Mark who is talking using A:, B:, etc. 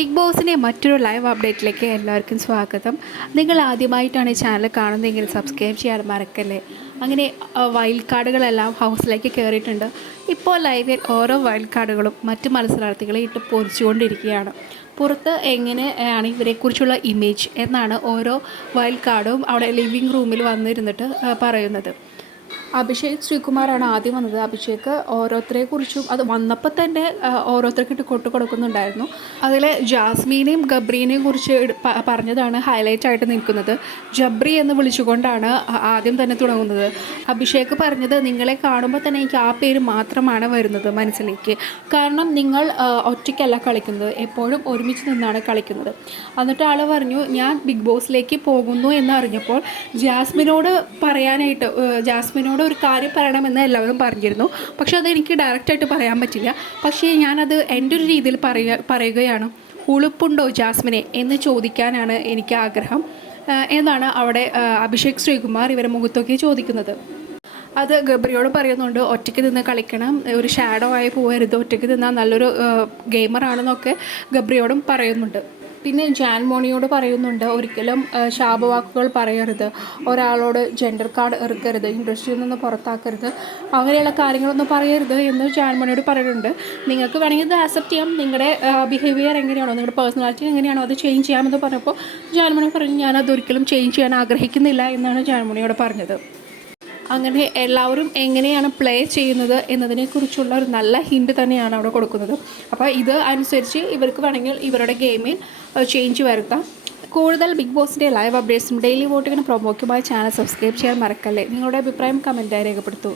A: Big ബോസിന്റെ മറ്റൊരു live അപ്ഡേറ്റിലേക്ക് എല്ലാവർക്കും സ്വാഗതം. നിങ്ങൾ ആദ്യമായിട്ടാണ് ഈ ചാനൽ കാണുന്നതെങ്കിൽ സബ്സ്ക്രൈബ് ചെയ്യാൻ മറക്കല്ലേ? അങ്ങനെ വൈൽഡ് കാർഡുകളെല്ലാം ഹൗസിലേക്ക് കയറിയിട്ടുണ്ട് ഇപ്പോൾ ലൈവിൽ ഓരോ വൈൽഡ് കാർഡുകളും മറ്റ് മത്സരാർത്ഥികളെ ഇട്ട് പൊരിച്ചുകൊണ്ടിരിക്കുകയാണ് പുറത്ത് എങ്ങനെയാണ് ഇവരെക്കുറിച്ചുള്ള ഇമേജ് എന്നാണ് ഓരോ വൈൽഡ് കാർഡും അവിടെ ലിവിങ് റൂമിൽ വന്നിരുന്നിട്ട് പറയുന്നത്. അഭിഷേക് ശ്രീകുമാറാണ് ആദ്യം വന്നത്. അഭിഷേക് ഓരോരുത്തരെ കുറിച്ചും അത് വന്നപ്പോൾ തന്നെ ഓരോരുത്തർക്കിട്ട് കൊട്ടു കൊടുക്കുന്നുണ്ടായിരുന്നു. അതിൽ ജാസ്മീനെയും ഗബ്രീനെയും കുറിച്ച് പറഞ്ഞതാണ് ഹൈലൈറ്റ് ആയിട്ട് നിൽക്കുന്നത്. ജബ്രി എന്ന് വിളിച്ചുകൊണ്ടാണ് ആദ്യം തന്നെ തുടങ്ങുന്നത്. അഭിഷേക് പറഞ്ഞത് നിങ്ങളെ കാണുമ്പോൾ തന്നെ എനിക്ക് ആ പേര് മാത്രമാണ് വരുന്നത് മനസ്സിലേക്ക്. കാരണം നിങ്ങൾ ഒറ്റയ്ക്കല്ല കളിക്കുന്നത്. എപ്പോഴും ഒരുമിച്ച് നിന്നാണ് കളിക്കുന്നത്. എന്നിട്ട് ആൾ പറഞ്ഞു ഞാൻ ബിഗ് ബോസിലേക്ക് പോകുന്നു എന്നറിഞ്ഞപ്പോൾ ജാസ്മിനോട് പറയാനായിട്ട് ഏഹ്, ജാസ്മിനോട് ഒരു കാര്യം പറയണമെന്ന് എല്ലാവരും പറഞ്ഞിരുന്നു. പക്ഷെ അത് എനിക്ക് ഡയറക്റ്റായിട്ട് പറയാൻ പറ്റില്ല. പക്ഷേ ഞാനത് എന്റെ ഒരു രീതിയിൽ പറയുക പറയുകയാണ്. ഉളുപ്പുണ്ടോ ജാസ്മിനെ എന്ന് ചോദിക്കാനാണ് എനിക്ക് ആഗ്രഹം. എന്നാണ് അവിടെ അഭിഷേക് ശ്രീകുമാർ ഇവരെ മുഖത്തൊക്കെ ചോദിക്കുന്നത്. അത് ഗബ്രിയോട് പറയുന്നുണ്ട് ഒറ്റയ്ക്ക് നിന്ന് കളിക്കണം. ഒരു ഷാഡോ ആയി പോകരുത് ഒറ്റയ്ക്ക് നിന്നാൽ നല്ലൊരു ഗെയിമറാണെന്നൊക്കെ ഗബ്രിയോടും പറയുന്നുണ്ട്. പിന്നെ ജാൻ മോണിയോട് പറയുന്നുണ്ട് ഒരിക്കലും ശാപവാക്കുകൾ പറയരുത്. ഒരാളോട് ജെൻഡർ കാർഡ് എറുക്കരുത് ഇൻഡസ്ട്രിയിൽ നിന്ന് പുറത്താക്കരുത്. അങ്ങനെയുള്ള കാര്യങ്ങളൊന്നും പറയരുത് എന്ന് ജാൻ മോണിയോട് പറയുന്നുണ്ട്. നിങ്ങൾക്ക് വേണമെങ്കിൽ ഇത് ആക്സെപ്റ്റ് ചെയ്യാം. നിങ്ങളുടെ ബിഹേവിയർ എങ്ങനെയാണോ നിങ്ങളുടെ പേഴ്സണാലിറ്റി എങ്ങനെയാണോ അത് ചേഞ്ച് ചെയ്യാമെന്ന് പറഞ്ഞപ്പോൾ ജാൻമണി പറഞ്ഞു ഞാനതൊരിക്കലും ചേഞ്ച് ചെയ്യാൻ ആഗ്രഹിക്കുന്നില്ല എന്നാണ് ജാൻമണിയോട് പറഞ്ഞത്. അങ്ങനെ എല്ലാവരും എങ്ങനെയാണ് പ്ലേ ചെയ്യുന്നത് എന്നതിനെക്കുറിച്ചുള്ള ഒരു നല്ല ഹിൻഡ് തന്നെയാണ് അവിടെ കൊടുക്കുന്നത്. അപ്പോൾ ഇത് അനുസരിച്ച് ഇവർക്ക് വേണമെങ്കിൽ ഇവരുടെ ഗെയിമിൽ ചേഞ്ച് വരുത്താം. കൂടുതൽ ബിഗ് ബോസിന്റെ ലൈവ് അപ്ഡേറ്റ്സും ഡെയിലി വോട്ടിങ്ങിന് പ്രൊമോക്കുമായി ചാനൽ സബ്സ്ക്രൈബ് ചെയ്യാൻ മറക്കല്ലേ? നിങ്ങളുടെ അഭിപ്രായം കമന്റായി രേഖപ്പെടുത്തൂ.